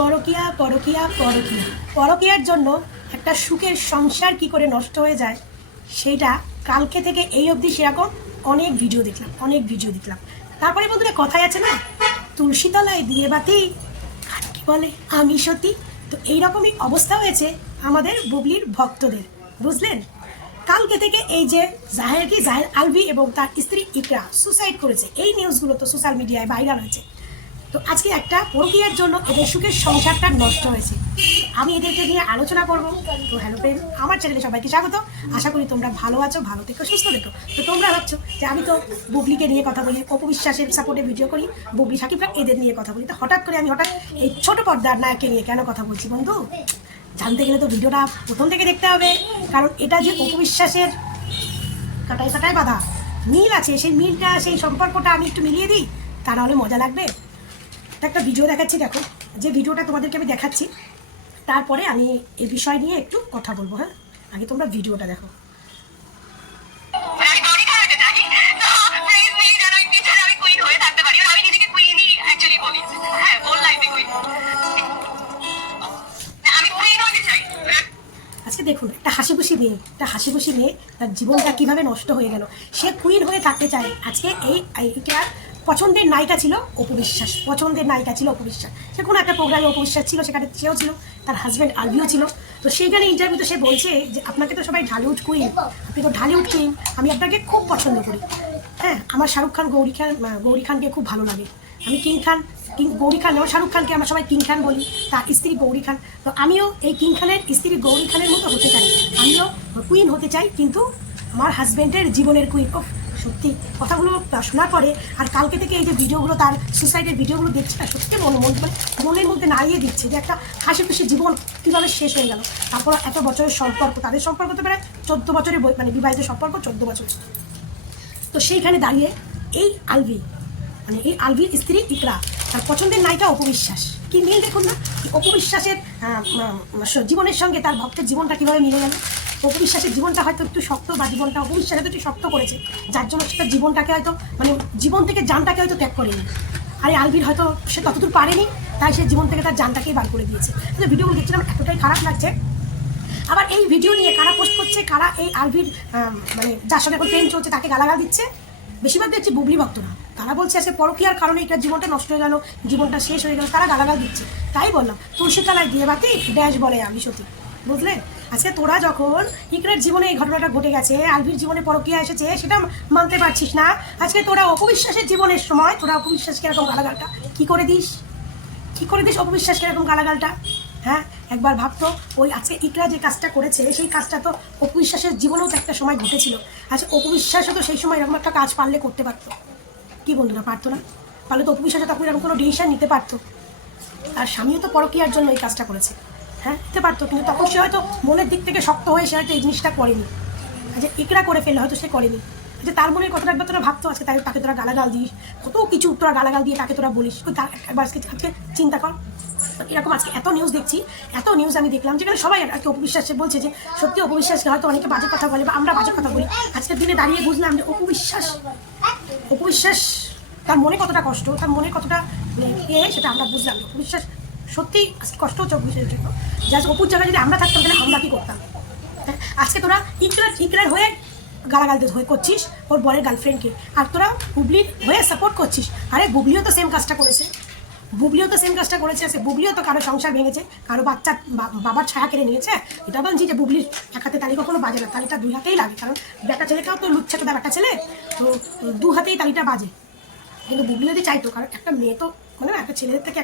পরকীয়া পরকীয়া পরকীয়া পরকীয়ার জন্য একটা সুখের সংসার কি করে নষ্ট হয়ে যায় সেটা কালকে থেকে এই অবধি সেরকম অনেক ভিডিও দেখলাম। তারপরে বন্ধুরা কথাই আছে না, তুলসী তলায় দিয়ে বাতি আর কি বলে আমি সতী। তো এইরকমই অবস্থা হয়েছে আমাদের বুবলির ভক্তদের, বুঝলেন। কালকে থেকে এই যে জাহের আলভি এবং তার স্ত্রী ইকরা সুসাইড করেছে, এই নিউজগুলো তো সোশ্যাল মিডিয়ায় ভাইরাল হয়েছে। তো আজকে একটা পরকীয়ার জন্য এদের সুখের সংসারটা নষ্ট হয়েছে, আমি এদেরকে নিয়ে আলোচনা করবো। তো হ্যালো ফ্রেন্ড, আমার চ্যানেলে সবাইকে স্বাগত। আশা করি তোমরা ভালো আছো, ভালো থেকো, সুস্থ থেকো। তো তোমরা ভাবছো যে আমি তো বুবলিকে নিয়ে কথা বলি, অপু বিশ্বাসের সাপোর্টে ভিডিও করি, বুবলি সাকিব খান এদের নিয়ে কথা বলি। তো হঠাৎ করে আমি এই ছোট পর্দার নায়ককে নিয়ে কেন কথা বলছি বন্ধু? জানতে গেলে তো ভিডিওটা প্রথম থেকে দেখতে হবে, কারণ এটা যে অপু বিশ্বাসের কাটায় কাটায় বাঁধা মিল আছে, সেই মিলটা, সেই সম্পর্কটা আমি একটু মিলিয়ে দিই, তা নাহলে মজা লাগবে। একটা ভিডিও দেখাচ্ছি, দেখো যে ভিডিওটা তোমাদেরকে আমি দেখাচ্ছি, তারপরে আমি এই বিষয় নিয়ে একটু কথা বলবো। হ্যাঁ, আগে তোমরা ভিডিওটা দেখো। আজকে দেখুন, একটা হাসি খুশি মেয়ে তার জীবনটা কিভাবে নষ্ট হয়ে গেল। সে কুইন হয়ে থাকতে চায়। আজকে এইটা পছন্দের নায়িকা ছিল অপু বিশ্বাস, সে কোনো একটা প্রোগ্রামে অপু বিশ্বাস ছিল, সেখানে সেও ছিল, তার হাজব্যান্ড আলভিও ছিল। তো সেইখানে ইন্টারভিউতে সে বলছে যে আপনাকে তো সবাই ঢালিউড কুইন, আপনি তো ঢালিউড কুইন, আমি আপনাকে খুব পছন্দ করি। হ্যাঁ, আমার শাহরুখ খান গৌরী খানকে খুব ভালো লাগে। আমি গৌরী খান, শাহরুখ খানকে আমরা সবাই কিং খান বলি, তার স্ত্রী গৌরী খান। তো আমিও এই কিং খানের স্ত্রী গৌরী খানের মতো হতে চাই, আমিও কুইন হতে চাই, কিন্তু আমার হাজব্যান্ডের জীবনের কুইন। ও সত্যি কথাগুলো শোনার পরে আর কালকে থেকে এই যে ভিডিওগুলো, তার সুসাইডের ভিডিওগুলো দেখছি না, সত্যি মনের মধ্যে নাড়িয়ে দিচ্ছে যে একটা হাসি খুশি জীবন কীভাবে শেষ হয়ে গেল। তারপর এত বছরের সম্পর্ক, তাদের সম্পর্ক তো প্রায় 14 বছরের বিবাহিত সম্পর্ক, 14 বছর। তো সেইখানে দাঁড়িয়ে এই আলভির স্ত্রী ইকরা, তার পছন্দের নায়িকা অপু বিশ্বাস, কি মিল দেখুন না। অপু বিশ্বাসের জীবনের সঙ্গে তার ভক্তের জীবনটা কীভাবে মিলে গেল। অপু বিশ্বাসের জীবনটা হয়তো একটু শক্ত, বা জীবনটা অপু বিশ্বাস হয়তো একটু শক্ত করেছে, যার জন্য সেটা জীবনটাকে হয়তো জীবন থেকে জানটাকে হয়তো ত্যাগ করেনি। আর এই আলভির হয়তো সে ততদূর পারেনি, তাই সে জীবন থেকে তার জানটাকেই বার করে দিয়েছে। ভিডিওগুলো দেখছিলাম, এতটাই খারাপ লাগছে। আবার এই ভিডিও নিয়ে কারা পোস্ট করছে, কারা এই আলভির যার সঙ্গে এখন প্রেম চলছে তাকে গালাগাল দিচ্ছে, বেশিরভাগ দেখছি বুবলি ভক্তরা। তারা বলছে আজকে পরকীয়ার কারণে এটা জীবনটা নষ্ট হয়ে গেল, জীবনটা শেষ হয়ে গেল, তারা গালাগাল দিচ্ছে। তাই বললাম, তুলসী তলায় দিয়ে বাতি ড্যাশ বলে আমি সতী, বুঝলে। আজকে তোরা যখন ইকরার জীবনে এই ঘটনাটা ঘটে গেছে, আলভির জীবনে পরকীয়া এসেছে, সেটা মানতে পারছিস না। আজকে তোরা অপু বিশ্বাসের জীবনের সময় তোরা অপু বিশ্বাসকে এরকম গালাগালটা কী করে দিস অপু বিশ্বাসকে এরকম গালাগালটা? হ্যাঁ, একবার ভাবতো, ওই আজকে ইকরা যে কাজটা করেছে, সেই কাজটা তো অপু বিশ্বাসের জীবনেও তো একটা সময় ঘটেছিল। আচ্ছা, অপু বিশ্বাসও তো সেই সময় এরকম একটা কাজ পারলে করতে পারতো, কি বন্ধুরা পারতো না? পারলে তো অপু বিশ্বাসে তখন এরকম কোনো ডিসিশন নিতে পারতো। আর স্বামীও তো পরকীয়ার জন্য এই কাজটা করেছে, হ্যাঁ, নিতে পারতো, কিন্তু তখন সে হয়তো মনের দিক থেকে শক্ত হয়ে সে হয়তো এই জিনিসটা করেনি। আচ্ছা, ইকরা করে ফেললে হয়তো সে করেনি। যে তার মনের কথাটা একবার তোরা ভাবতো, আজকে তাকে তোরা গালাগাল দিস, কত কিছু তোরা গালাগাল দিয়ে তাকে তোরা বলিস, একবার আজকে চিন্তা কর। এরকম আজকে এত নিউজ আমি দেখলাম, যেখানে সবাই আর কি অপু বিশ্বাসে বলছে যে সত্যি অপু বিশ্বাসকে হয়তো অনেকে বাজে কথা বলে, বা আমরা বাজে কথা বলি। আজকের দিনে দাঁড়িয়ে বুঝলাম যে অপু বিশ্বাস তার মনে কতটা কষ্ট, তার মনে কতটা সেটা আমরা বুঝলাম। অপু বিশ্বাস সত্যি আজকে কষ্ট হচ্ছে অপু বিশ্বাসের জন্য, যে আজকে অপুর জায়গায় যদি আমরা থাকতাম তাহলে আমরা কি করতাম। আজকে তোরা ইকরার হয়ে গালাগাল হয়ে করছিস ওর বরের গার্লফ্রেন্ডকে, আর তোরা বুবলির হয়ে সাপোর্ট করছিস। আরে বুবলিও তো সেম কাজটা করেছে, আজকে বুবলিও তো কারো সংসার ভেঙেছে, কারো বাবার ছায়া কেড়ে নিয়েছে। এটা বলছি যে বুবলির এক হাতে তালি কখনো বাজে না, তালিটা দুই হাতেই লাগে, কারণ বেটা ছেলেটাও তো লুচ্ছে, তো বেটা ছেলে তো দু হাতেই তালিটা বাজে। কিন্তু বুবলি যদি চাইতো, কারণ একটা মেয়ে তো একটা ছেলেদের থেকে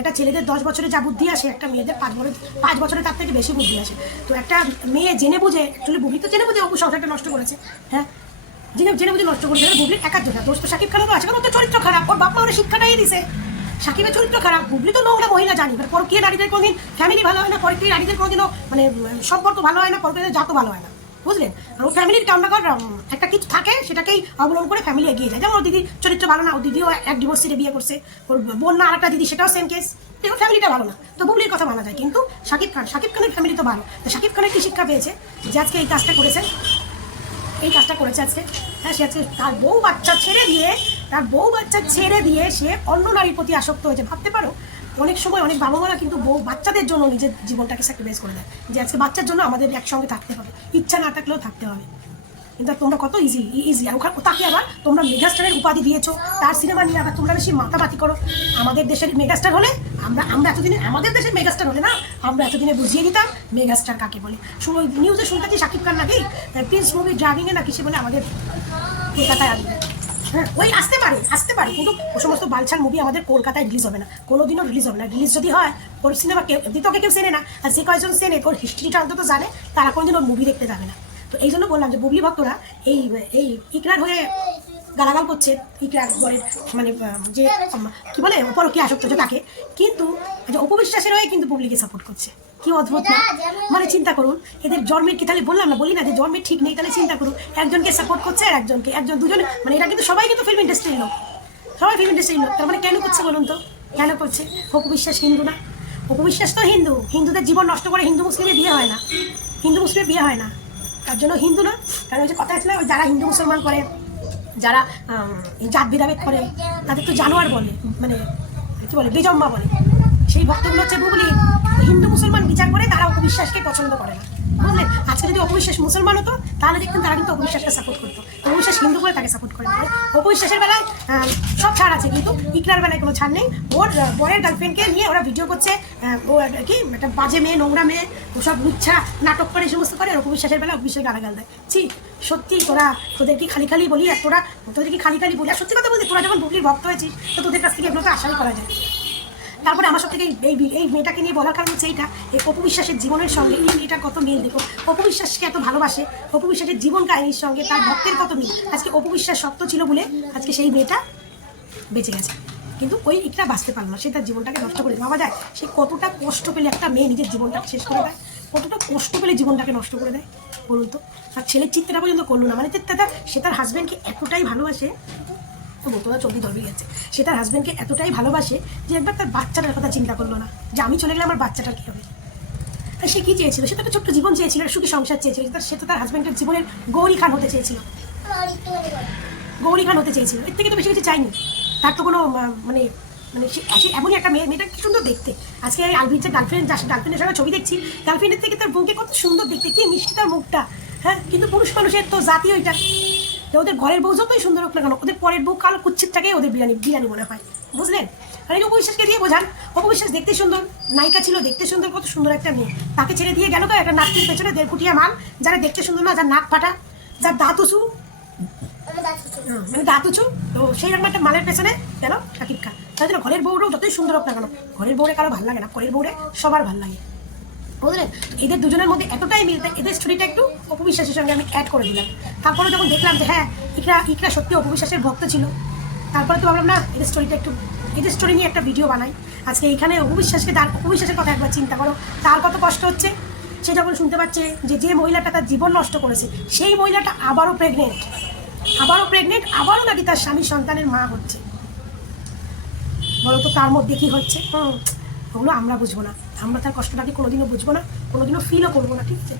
একটা ছেলেদের 10 বছরে যা বুদ্ধি আসে, একটা মেয়েদের 5 বছরে তার থেকে বেশি বুদ্ধি আসে। তো একটা মেয়ে জেনে বুঝে, অ্যাকচুয়ালি বুবলি তো জেনে বুঝে অপু সংসারটা নষ্ট করেছে, হ্যাঁ, জেনে বুঝে নষ্ট করেছে। বুবলির একার দোষ তো শাকিব খানেরও আছে, কারণ ওর তো চরিত্র খারাপ, ওর বাপ মা ওর শিক্ষাটাই দিছে। সাকিবের চরিত্র খারাপ, বুবলি তো নোংরা মহিলা, জানি। পরকীয়া নারীদের কোনোদিন ফ্যামিলি ভালো হয় না, পরকীয়া নারীদের কোনোদিনও সম্পর্ক ভালো হয় না, পরকীয়া জাতও ভালো হয় না, বুঝলেন। আর ওর ফ্যামিলির কান্নাকর একটা কিছু থাকে, সেটাকেই অবলম্বন করে ফ্যামিলি এগিয়ে যায়। যেমন ওর দিদির চরিত্র ভালো না, ওর দিদিও এক ডিভোর্সিতে বিয়ে করছে, ওর বোন না আরেকটা দিদি, সেটাও সেম কেস, ওর ফ্যামিলিটা ভালো না। তো বুবলির কথা মানা যায়, কিন্তু শাকিব খানের ফ্যামিলি তো ভালো। তো শাকিব খানের কি শিক্ষা পেয়েছে যে আজকে এই কাজটা করেছে আজকে? হ্যাঁ, সে আজকে তার বউ বাচ্চা ছেড়ে দিয়ে সে অন্য নারীর প্রতি আসক্ত হয়েছে। ভাবতে পারো, অনেক সময় অনেক বাবা মারা কিন্তু বাচ্চাদের জন্য নিজের জীবনটাকে স্যাক্রিফাইস করে দেয়, যে আজকে বাচ্চার জন্য আমাদের একসঙ্গে থাকতে হবে, ইচ্ছা না থাকলেও থাকতে হবে। কিন্তু তোমরা কত ইজি আর ওখানে তাকে আবার তোমরা মেগাস্টারের উপাধি দিয়েছো, তার সিনেমা নিয়ে আবার তোমরা বেশি মাতামাতি করো। আমাদের দেশের মেগাস্টার হলে আমরা এতদিনে, আমাদের দেশের মেগাস্টার হলে না আমরা এতদিনে বুঝিয়ে দিতাম মেগাস্টার কাকে বলে। শুনো নিউজে শুনতেছি শাকিব খান নাকি প্রিন্স মুভি ড্রাইভিংয়ে না কিছু বলে আমাদের কলকাতায় আসবে। হ্যাঁ, ওই আসতে পারে কিন্তু ও সমস্ত বালছাল মুভি আমাদের কলকাতায় রিলিজ হবে না, কোনোদিনও রিলিজ হবে না। রিলিজ যদি হয় ওর সিনেমা তোকে কেউ চেনে না, আর যে কয়েকজন চেনে ওর হিস্ট্রিটা অন্তত জানে, তারা কোনোদিন ওর মুভি দেখতে যাবে না। তো এই জন্য বললাম যে বুবলি ভক্তরা এই ইকরার হয়ে গালাগাল করছে, ইকরার ঘরের মানে যে কি বলে পরকীয়া আসক্ত যে তাকে, কিন্তু অপু বিশ্বাসের হয়ে কিন্তু বুবলিকে সাপোর্ট করছে। কি অদ্ভুত না? মানে চিন্তা করুন, এদের জন্মের কি তাহলে বলি না যে জন্মের ঠিক নেই, তাহলে চিন্তা করুন একজনকে সাপোর্ট করছে আর দুজন, মানে এটা কিন্তু সবাই কিন্তু ফিল্ম ইন্ডাস্ট্রির লোক, সবাই ফিল্ম ইন্ডাস্ট্রির লোক। তার মানে কেন করছে বলুন তো, কেন করছে? অপু বিশ্বাস হিন্দু না? অপু বিশ্বাস তো হিন্দুদের জীবন নষ্ট করে হিন্দু মুসলিমের বিয়ে হয় না, তার জন্য হিন্দু না। কারণ ওই যে কথা আছে না, যারা হিন্দু মুসলমান করে, যারা জাত ভেদাভেদ করে, তাদের তো জানোয়ার বলে, মানে কি বলে, বেজম্মা বলে। সেই ভক্তগুলো হচ্ছে বুবলি হিন্দু মুসলমান বিচার করে, তারা অপু বিশ্বাসকে পছন্দ করে না, বুঝলেন? আজকে যদি অপু বিশ্বাস মুসলমান হতো তাহলে দেখতেন তারা কিন্তু অপু বিশ্বাসকে সাপোর্ট করতো। অপু বিশ্বাস হিন্দু করে তাকে সাপোর্ট করে। অপু বিশ্বাসের বেলায় সব ছাড় আছে, কিন্তু ইকরার বেলায় কোনো ছাড় নেই। ওর বরের গার্লফ্রেন্ডকে নিয়ে ওরা ভিডিও করছে, ও কি একটা বাজে মেয়ে, নোংরা মেয়ে, ওসব মিথ্যা নাটক করে, সমস্ত করে। অপু বিশ্বাসের বেলায় অপু বিশ্বাস গালাগাল দেয়। সত্যি তোদের কি খালি বলি, আর তোদের কি খালি বলি? আর সত্যি কথা বলছি, তোরা যখন বুবলির ভক্ত হয়েছিস তো তোদের কাছ থেকে এগুলো তো আশাই করা যায়। তারপরে আমার সব থেকে এই মেয়েটাকে নিয়ে বলার কারণ হচ্ছে এইটা, এই অপু বিশ্বাসের জীবনের সঙ্গে এই মেয়েটার কত মিল। দেখো অপু বিশ্বাসকে এত ভালোবাসে, অপু বিশ্বাসের জীবন কাহিনীর সঙ্গে তার ভক্তের কত মিল। আজকে অপু বিশ্বাস সত্য ছিল বলে আজকে সেই মেয়েটা বেঁচে গেছে, কিন্তু ওই ইকরা বাঁচতে পারলো না, সে তার জীবনটাকে নষ্ট করে ভাবা যায়। সে কতটা কষ্ট পেলে একটা মেয়ে নিজের জীবনটাকে শেষ করে দেয়, কতটা কষ্ট পেলে জীবনটাকে নষ্ট করে দেয় বলুন তো। আর ছেলের চিত্রটা পর্যন্ত করলো না, মানে সে তার হাজব্যান্ডকে এতটাই ভালোবাসে, বোতলা চর্বি ধরবি গেছে, সে তার হাজব্যান্ডকে এতটাই ভালোবাসে যে একবার তার বাচ্চাটার কথা চিন্তা করলো না, যে আমি চলে গেলে আমার বাচ্চাটার কী হবে। আর সে কী চেয়েছিল? সে তো একটা ছোট্ট জীবন চেয়েছিল, সুখী সংসার চেয়েছিল। সে তো তার হাজব্যান্ডের জীবনের গৌরী খান হতে চেয়েছিল, এর থেকে তো বেশি কিছু চাইনি। তার তো কোনো মানে সে এমনই একটা মেয়েটা কি সুন্দর দেখতে। আজকে এই আলভির যে গার্লফ্রেন্ডের সঙ্গে ছবি দেখছি, গার্লফ্রেন্ডের থেকে তার বউকে কত সুন্দর দেখতে, কি মিষ্টি তার মুখটা। হ্যাঁ, কিন্তু পুরুষ মানুষের তো জাতি ওইটা, যে ওদের ঘরের বউ যতই সুন্দর হোক না কেন, ওদের পরের বউ কালো কুচ্ছিতটাকে ওদের বিরিয়ানি মনে হয়, বুঝলেন? আর এই অপু বিশ্বাসকে দিয়ে বোঝান, অপু বিশ্বাস দেখতে সুন্দর, নায়িকা ছিল, দেখতে সুন্দর, কত সুন্দর একটা মেয়ে, তাকে ছেড়ে দিয়ে গেল তো একটা নাটকের পেছনে 1.5 ফুটিয়া মাল, যারা দেখতে সুন্দর না, যার নাক ফাটা, যার দাঁত উঁচু, মানে দাঁত উঁচু, তো সেই রকম একটা মালের পেছনে গেল শাকিব খান। তাই জন্য ঘরের বউরাও যতই সুন্দর হোক না কেন, ঘরের বউরে কারো ভালো লাগে না, ঘরের বউরে সবার ভালো লাগে, বুঝলেন? এদের দুজনের মধ্যে এতটাই মিল, এদের স্টোরিটা একটু অপু বিশ্বাসের সঙ্গে আমি অ্যাড করে দিলাম। তারপরে যখন দেখলাম যে হ্যাঁ ইকরা সত্যি অপু বিশ্বাসের ভক্ত ছিল, তারপরে তো ভাবলাম না এদের স্টোরিটা একটু, এদের স্টোরি নিয়ে একটা ভিডিও বানাই। আজকে এখানে অপু বিশ্বাসের কথা একবার চিন্তা করো, তার কত কষ্ট হচ্ছে। সে যখন শুনতে পাচ্ছে যে মহিলাটা তার জীবন নষ্ট করেছে, সেই মহিলাটা আবারও প্রেগনেন্ট, আবারও নাকি তার স্বামীর সন্তানের মা হচ্ছে। বলো তো তার মধ্যে কি হচ্ছে? ওগুলো আমরা বুঝবো না, আমরা তার কষ্টটাকে কোনোদিনও বুঝবো না, কোনোদিনও ফিলও করবো না, ঠিক আছে?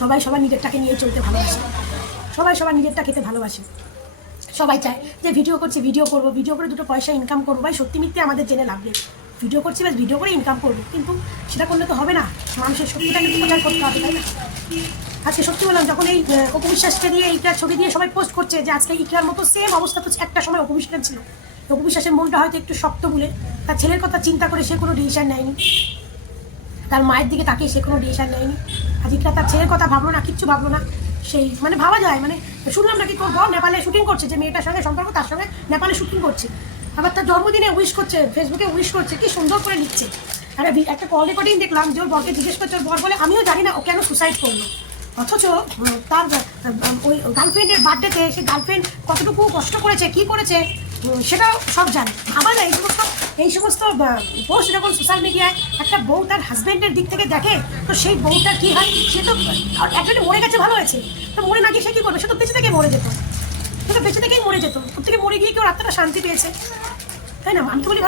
সবাই সবার নিজেরটাকে নিয়ে চলতে ভালোবাসে, সবাই সবার নিজেরটা খেতে ভালোবাসে, সবাই চায় যে ভিডিও করবো, ভিডিও করে 2 পয়সা ইনকাম করবো। ভাই সত্যি মিথ্যে আমাদের জেনে লাভ নেই, ভিডিও করছি বাস ভিডিও করে ইনকাম করবো, কিন্তু সেটা করলে তো হবে না, মানুষের সত্যিটাকে প্রচার করতে হবে, তাই না? আজকে সত্যি বললাম, যখন এই অপু বিশ্বাসকে দিয়ে ইকরার ছবি দিয়ে সবাই পোস্ট করছে যে আজকে ইকরার মতো সেম অবস্থা তো একটা সময় অপু বিশ্বাস ছিল, অপু বিশ্বাসের মনটা হয়তো একটু শক্ত বলে তার ছেলের কথা চিন্তা করে সে কোনো ডিসিশন নেয়নি, তার মায়ের দিকে তাকিয়ে সে কোনো ডিসিশন নেয়নি। আজ ইকরা তার ছেলের কথা ভাবলো না, কিচ্ছু ভাবলো না। সেই মানে ভাবা যায়, মানে শুনলাম নাকি তোর বর নেপালে শুটিং করছে, যে মেয়েটার সঙ্গে সম্পর্ক তার সঙ্গে নেপালে শুটিং করছে, আবার তার জন্মদিনে উইশ করছে, ফেসবুকে উইশ করছে, কি সুন্দর করে লিখছে। আর একটা কল রেকর্ডিং দেখলাম যে ওর বরকে জিজ্ঞেস করছে, ওর বর বলে আমিও জানি না ও কেন সুসাইড করলো, অথচ তার ওই গার্লফ্রেন্ডের বার্থডেতে সে গার্লফ্রেন্ড কতটুকু কষ্ট করেছে, কি করেছে সেটাও সব জানে। আবার না এই সমস্ত পোস্ট যখন সোশ্যাল মিডিয়ায় একটা বউ তার হাজব্যান্ডের দিক থেকে দেখে, তো সেই বউটার কী হয়, সে তো একজনে মরে গেছে ভালো হয়েছে, তো মরে না গিয়ে সে কী করবে, সে তো বেঁচে থেকেই মরে যেত, ওর থেকে মরে গিয়ে কেউ আত্মাটা শান্তি পেয়েছে, তাই না? আমি তো বলি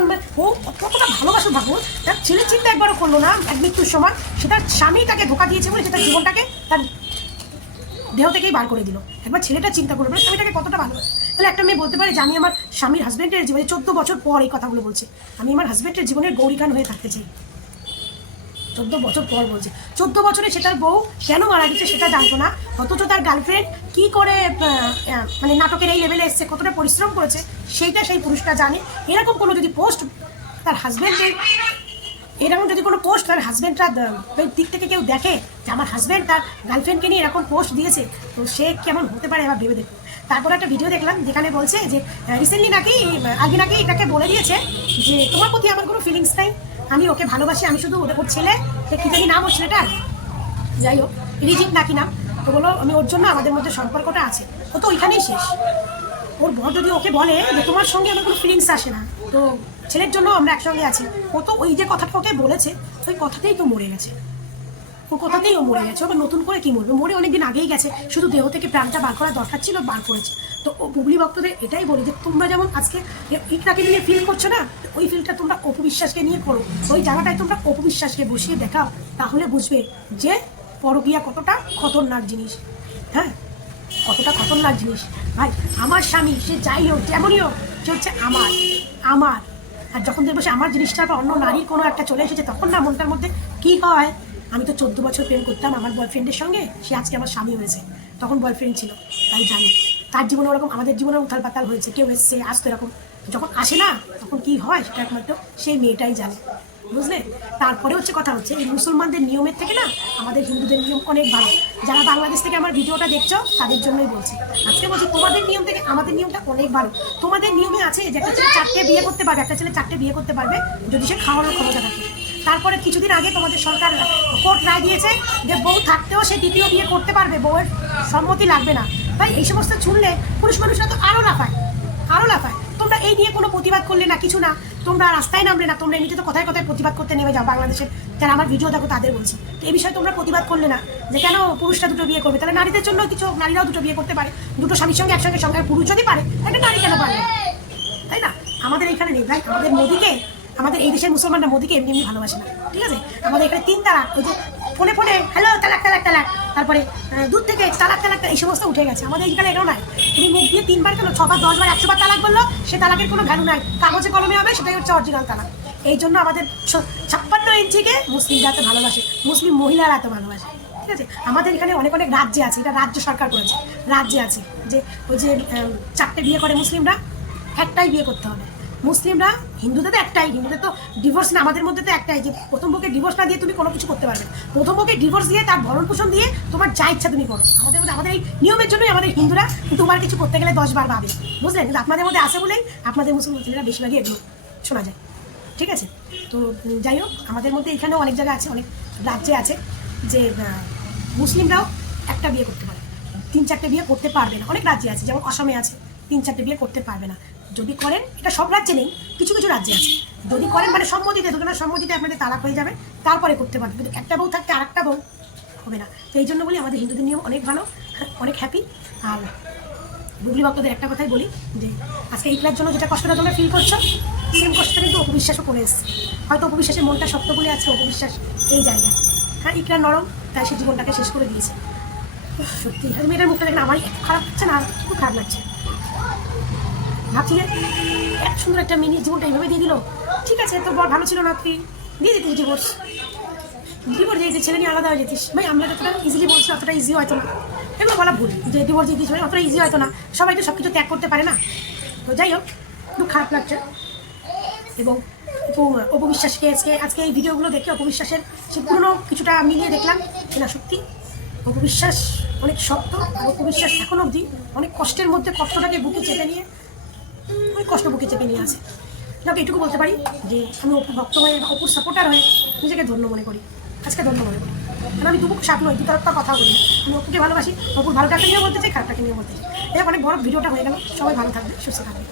ও কতটা ভালোবাসো ভাবো, তার ছেলের চিন্তা একবারও করলো না এক মৃত্যুর সময়, সে তার স্বামী তাকে ধোকা দিয়েছে বলে সে তার জীবনটাকে তার দেহ থেকেই বার করে দিল। একবার ছেলেটা চিন্তা করলো স্বামীটাকে কতটা ভালোবাসে। তাহলে একটা মেয়ে বলতে পারে যে আমি আমার স্বামীর হাজব্যান্ডের জীবনে 14 বছর পর এই কথাগুলো বলছে, আমি আমার হাজব্যান্ডের জীবনের গৌরীকান হয়ে থাকতে চাই। 14 বছর পর বলছে, 14 বছরে সেটার বউ কেন মারা গেছে সেটা জানতো না, অথচ তার গার্লফ্রেন্ড কি করে মানে নাটকের এই লেভেলে এসছে, কতটা পরিশ্রম করেছে সেইটা সেই পুরুষটা জানে। এরকম কোনো যদি পোস্ট তার হাজব্যান্ডের, এরকম যদি কোনো পোস্ট তার হাজব্যান্ডরা দিক থেকে কেউ দেখে যে আমার হাজব্যান্ড তার গার্লফ্রেন্ডকে নিয়ে এরকম পোস্ট দিয়েছে, তো সে কেমন হতে পারে এবার ভেবে দেখুন। তারপর একটা ভিডিও দেখলাম যেখানে বলছে যে রিসেন্টলি নাকি আগে নাকি এটাকে বলে দিয়েছে যে তোমার প্রতি আমার কোনো ফিলিংস নেই, আমি ওকে ভালোবাসি, আমি শুধু ওর ছেলে, সে কী জানি নাম ওর ছেলেটার, যাই হোক রিজিত নাকি নাম, তো বলো আমি ওর জন্য আমাদের মধ্যে সম্পর্কটা আছে, ও তো ওইখানেই শেষ। ওর বর যদি ওকে বলে যে তোমার সঙ্গে আমার কোনো ফিলিংস আসে না, তো ছেলের জন্য আমরা একসঙ্গে আছি, ও তো ওই যে কথাটা ওকে বলেছে ওই কথাতেই তো মরে গেছে, ওর কথাতেই ও মরে গেছে। ওকে নতুন করে কি মরবে, মরে অনেকদিন আগেই গেছে, শুধু দেহ থেকে প্রাণটা বার করা দরকার ছিল, বার করেছে। তো ও বুবলি ভক্তদের এটাই বলি যে তোমরা যেমন আজকে ইকরাকে নিয়ে ফিল করছো না, ওই ফিলটা তোমরা অপবিশ্বাসকে নিয়ে করো, ওই জায়গাটায় তোমরা অপবিশ্বাসকে বসিয়ে দেখাও, তাহলে বুঝবে যে পরকীয়া কতটা খতরনাক জিনিস। হ্যাঁ, কতটা খতরনাক জিনিস ভাই। আমার স্বামী সে যাই হোক যেমনই হোক, সে হচ্ছে আমার আমার আর যখন দেখবো সে আমার জিনিসটার পর অন্য নারীর কোনো একটা চলে এসেছে, তখন না মনটার মধ্যে কী হয়, আমি তো 14 বছর প্রেম করতাম আমার বয়ফ্রেন্ডের সঙ্গে, সে আজকে আমার স্বামী হয়েছে, তখন বয়ফ্রেন্ড ছিল তাই জানি। তার জীবনে ওরকম আমাদের জীবনে উথাল পাতাল হয়েছে, কেউ এসছে আসতো এরকম, যখন আসে না তখন কি হয় সেটা একমাত্র সেই মেয়েটাই জানে, বুঝলে। তারপরে হচ্ছে কথা হচ্ছে এই মুসলমানদের নিয়মের থেকে না আমাদের হিন্দুদের নিয়ম অনেক ভালো। যারা বাংলাদেশ থেকে আমার ভিডিওটা দেখছো তাদের জন্যই বলছি, আজকে বলছি তোমাদের নিয়ম থেকে আমাদের নিয়মটা অনেক ভালো। তোমাদের নিয়মে আছে যে একটা ছেলে 4টে বিয়ে করতে পারবে, একটা ছেলে 4টে বিয়ে করতে পারবে যদি সে খাওয়ানোর ক্ষমতা থাকে। তারপরে কিছুদিন আগে তোমাদের সরকার কোর্ট রায় দিয়েছে যে বউ থাকতেও সে দ্বিতীয় বিয়ে করতে পারবে, বউয়ের সম্মতি লাগবে না। ভাই এই সমস্ত শুনলে পুরুষ মানুষরা তো আরও লাফায়, আরও লাফায়। তোমরা এই নিয়ে কোনো প্রতিবাদ করলে না, কিছু না, তোমরা রাস্তায় নামলে না, তোমরা এমনিতে তো কথায় কথায় প্রতিবাদ করতে নেমে যাও। বাংলাদেশের যারা আমার ভিডিও দেখো তাদের বলছি, তো এই বিষয়ে তোমরা প্রতিবাদ করলে না যে কেন পুরুষরা দুটো বিয়ে করবে, তাহলে নারীদের জন্য কিছু, নারীরাও দুটো বিয়ে করতে পারে, দুটো স্বামীর সঙ্গে একসঙ্গে সঙ্গে, পুরুষ যদি পারে একটা নারী কেন পারবে, তাই না? আমাদের এইখানে নেই ভাই, আমাদের মোদিকে, আমাদের এই দেশের মুসলমানরা মোদিকে এমনি এমনি ভালোবাসে না, ঠিক আছে? আমাদের এখানে 3 তালাক, ওই যে ফোনে ফোনে হ্যালো তালাক তালাক তালাক, তারপরে দূর থেকে তালাক তালাক এই সমস্ত উঠে গেছে। আমাদের এখানে এটাও নাই, তুমি মুখ দিয়ে 3 বার কেন 6 বার 10 বার 100 বার তালাক বললো, সে তালাকের কোনো ভ্যালু নাই, কাগজে কলমে হবে, সেটাই হচ্ছে অরিজিনাল তালাক। এই জন্য আমাদের 56 ইঞ্চিকে মুসলিমরা এত ভালোবাসে, মুসলিম মহিলারা এত ভালোবাসে, ঠিক আছে? আমাদের এখানে অনেক অনেক রাজ্যে আছে, এটা রাজ্য সরকার করেছে, রাজ্যে আছে যে ওই যে 4টে বিয়ে করে মুসলিমরা, একটাই বিয়ে করতে হবে। মুসলিমরা, হিন্দুদের তো একটাই, হিন্দুদের তো ডিভোর্স না, আমাদের মধ্যে তো একটাই যে প্রথম বউকে ডিভোর্স না দিয়ে তুমি কোনো কিছু করতে পারবে না, প্রথম বউকে ডিভোর্স দিয়ে তার ভরণ পোষণ দিয়ে তোমার যা ইচ্ছা তুমি করো। আমাদের মধ্যে, আমাদের এই নিয়মের জন্যই আমাদের হিন্দুরা তোমার কিছু করতে গেলে 10 বার ভাবে, বুঝলেন? কিন্তু আপনাদের মধ্যে আছে বলেই আপনাদের মুসলমান ছেলেরা বেশিরভাগই এগুলো শোনা যায়, ঠিক আছে? তো যাই হোক, আমাদের মধ্যে এখানেও অনেক জায়গায় আছে, অনেক রাজ্যে আছে যে মুসলিমরাও একটা বিয়ে করতে পারে, 3-4টে বিয়ে করতে পারবে না। অনেক রাজ্যে আছে, যেমন অসমে আছে 3-4টে বিয়ে করতে পারবে না। যদি করেন, এটা সব রাজ্যে নেই, কিছু কিছু রাজ্যে আছে, যদি করেন মানে সম্মতিতে, দুজনের সম্মতিতে আপনাদের তালাক হয়ে যাবে, তারপরে করতে পারবে। কিন্তু একটা বউ থাকতে আর একটা বউ হবে না। তো এই জন্য বলি আমাদের হিন্দুদের নিয়ম অনেক ভালো, অনেক হ্যাপি। আর বুবলি ভক্তদের একটা কথাই বলি যে আজকে ইকরার জন্য যেটা কষ্টটা তোমরা ফিল করছো, সেম কষ্টটা কিন্তু অপবিশ্বাসও করে এসছে। হয়তো অপবিশ্বাসের মনটা শক্ত বলে আছে, অপবিশ্বাস এই জায়গায়, হ্যাঁ ইকরা নরম, তাই সে জীবনটাকে শেষ করে দিয়েছে। সত্যি মেয়েটার মুখটা দেখলে আমারই এত খারাপ লাগছে না, খুব খারাপ লাগছে। ভাবছি যে এত সুন্দর একটা মিনি জীবনটা এইভাবে দিয়ে দিল, ঠিক আছে তোর বর ভালো ছিল না, তুই দিয়ে দিতিস ডিভোর্স, ডিভোর্স দিয়ে দিতে ছেলে নিয়ে আলাদা হয়ে যেতিস। ভাই আমরা যতটা ইজিলি বলছি অতটা ইজি হয়তো না, এগুলো বলা ভুল যে ডিভোর্স দিয়ে দিস, অতটা ইজি হয়তো না, সবাই তো সব কিছু ত্যাগ করতে পারে না। তো যাই হোক, খুব খারাপ লাগছে। এবং অপবিশ্বাসকে আজকে এই ভিডিওগুলো দেখে অপবিশ্বাসের সে পুরনো কিছুটা মিলিয়ে দেখলাম না, সত্যি অপবিশ্বাস অনেক শক্ত, আর অপবিশ্বাস এখন অবধি অনেক কষ্টের মধ্যে কষ্টটাকে বুকে চেপে নিয়ে, অনেক কষ্ট বুকে চেপে নিয়ে আছে। যাকে এটুকু বলতে পারি যে আমি অপুর ভক্ত হয়ে, অপুর সাপোর্টার হয়ে নিজেকে ধন্য মনে করি, আজকে ধন্য মনে করি। কারণ আমি দুপুর সাপ নই, দুতরফা কথা বলি, আমি অপুকে ভালোবাসি, অপুর ভালোটাকে নিয়ে বলতে চাই, খারাপটাকে নিয়ে বলতে চাই। অনেক বড় ভিডিওটা হয়ে গেল, সবাই ভালো থাকবে, সুস্থ থাকবে।